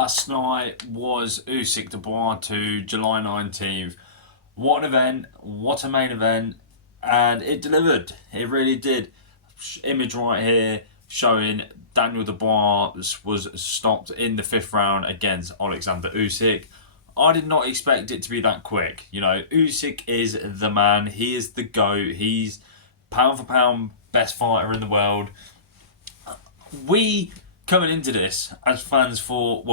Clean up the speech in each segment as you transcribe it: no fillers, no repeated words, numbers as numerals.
Last night was Usyk Dubois to July 19th. What an event, what a main event, and it delivered. It really did. Image right here showing Daniel Dubois was stopped in the fifth round against Alexander Usyk. I did not expect it to be that quick. You know, Usyk is the man. He is the GOAT. He's pound for pound best fighter in the world. We coming into this as fans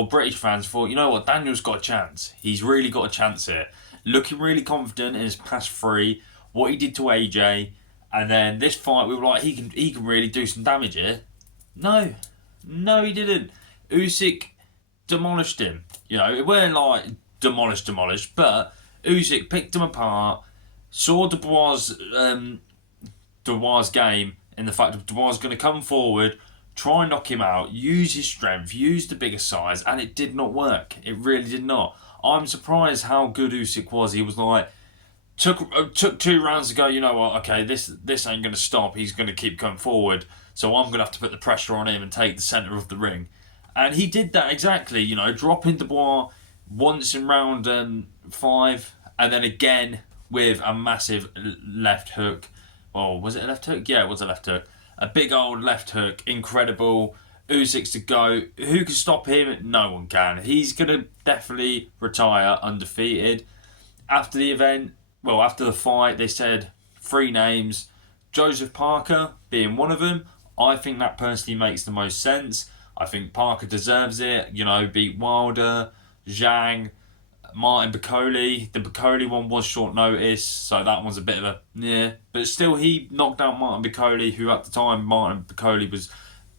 British fans thought, you know what, Daniel's got a chance. He's really got a chance here. Looking really confident in his past three, what he did to AJ, and then this fight we were like, he can really do some damage here. No, he didn't. Usyk demolished him. You know, it weren't like demolished, but Usyk picked him apart, saw Dubois' game in the fact that Dubois was going to come forward, try and knock him out, use his strength, use the bigger size, and it did not work. It really did not. I'm surprised how good Usyk was. He was like, took 2 rounds to go, you know what, okay, this ain't going to stop. He's going to keep coming forward, so I'm going to have to put the pressure on him and take the centre of the ring. And he did that exactly, you know, dropping Dubois once in round 5, and then again with a massive left hook. Well, was it a left hook? Yeah, it was a left hook. A big old left hook, incredible. Usyk's to go. Who can stop him? No one can. He's going to definitely retire undefeated. After the event, after the fight, they said 3 names. Joseph Parker being one of them. I think that personally makes the most sense. I think Parker deserves it. You know, beat Wilder, Zhang, Martin Bakole. The Bakole one was short notice, so that one's a bit of a but still he knocked out Martin Bakole, who at the time Martin Bakole was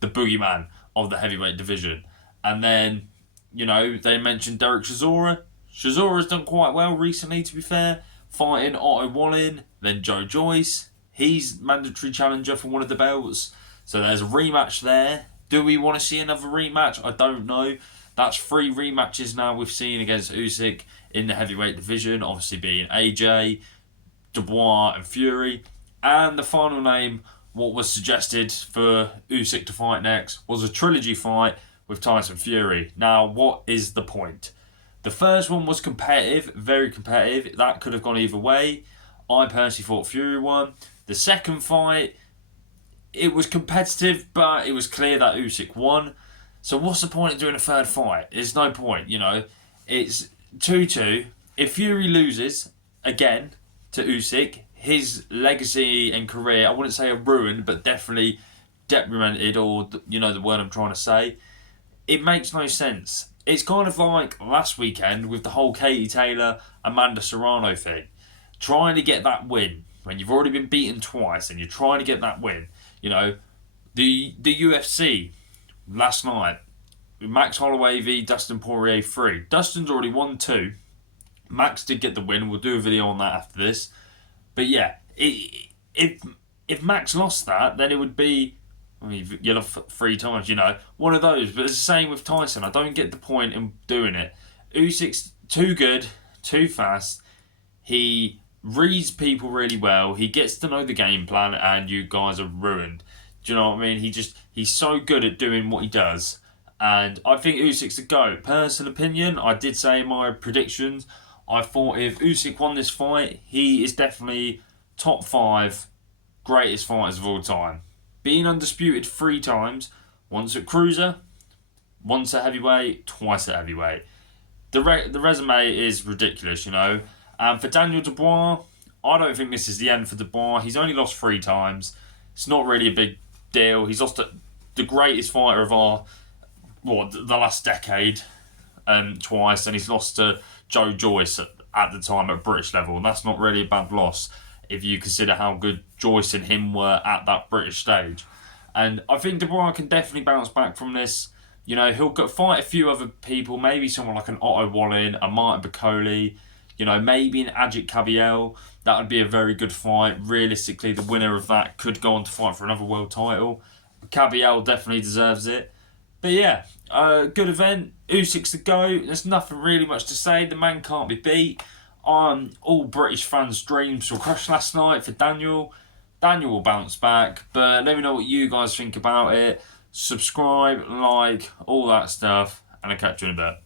the boogeyman of the heavyweight division. And then, you know, they mentioned Derek Chisora. Chisora's done quite well recently, to be fair, fighting Otto Wallin, then Joe Joyce. He's mandatory challenger for one of the belts, so there's a rematch there. Do we want to see another rematch? I don't know. That's 3 rematches now we've seen against Usyk in the heavyweight division, obviously being AJ, Dubois and Fury. And the final name, what was suggested for Usyk to fight next, was a trilogy fight with Tyson Fury. Now, what is the point? The first one was competitive, very competitive. That could have gone either way. I personally thought Fury won. The second fight, it was competitive, but it was clear that Usyk won. So what's the point of doing a third fight? There's no point, you know. It's 2-2. If Fury loses again to Usyk, his legacy and career, I wouldn't say are ruined, but definitely detrimented, or, you know, the word I'm trying to say. It makes no sense. It's kind of like last weekend with the whole Katie Taylor, Amanda Serrano thing. Trying to get that win when you've already been beaten twice and you're trying to get that win. You know, the UFC last night, Max Holloway v Dustin Poirier 3. Dustin's already won 2. Max did get the win. We'll do a video on that after this. But yeah, if Max lost that, then it would be, you'll have 3 times, you know, one of those. But it's the same with Tyson. I don't get the point in doing it. Usyk's too good, too fast. He reads people really well. He gets to know the game plan, and you guys are ruined. Do you know what I mean? He's so good at doing what he does. And I think Usyk's the GOAT. Personal opinion, I did say in my predictions, I thought if Usyk won this fight, he is definitely top 5 greatest fighters of all time. Being undisputed 3 times, once at cruiser, once at heavyweight, twice at heavyweight. The resume is ridiculous, you know. And for Daniel Dubois, I don't think this is the end for Dubois. He's only lost 3 times. It's not really a big deal. He's lost to the greatest fighter of the last decade twice, and he's lost to Joe Joyce at the time at British level, and that's not really a bad loss if you consider how good Joyce and him were at that British stage. And I think Dubois can definitely bounce back from this. You know, he'll fight a few other people, maybe someone like an Otto Wallin, a Martin Bakole, you know, maybe an Ajit Kabiel. That would be a very good fight. Realistically, the winner of that could go on to fight for another world title. Kabiel definitely deserves it. But yeah, good event. Usyk's the GOAT. There's nothing really much to say. The man can't be beat. All British fans' dreams were crushed last night for Daniel. Daniel will bounce back. But let me know what you guys think about it. Subscribe, like, all that stuff. and I'll catch you in a bit.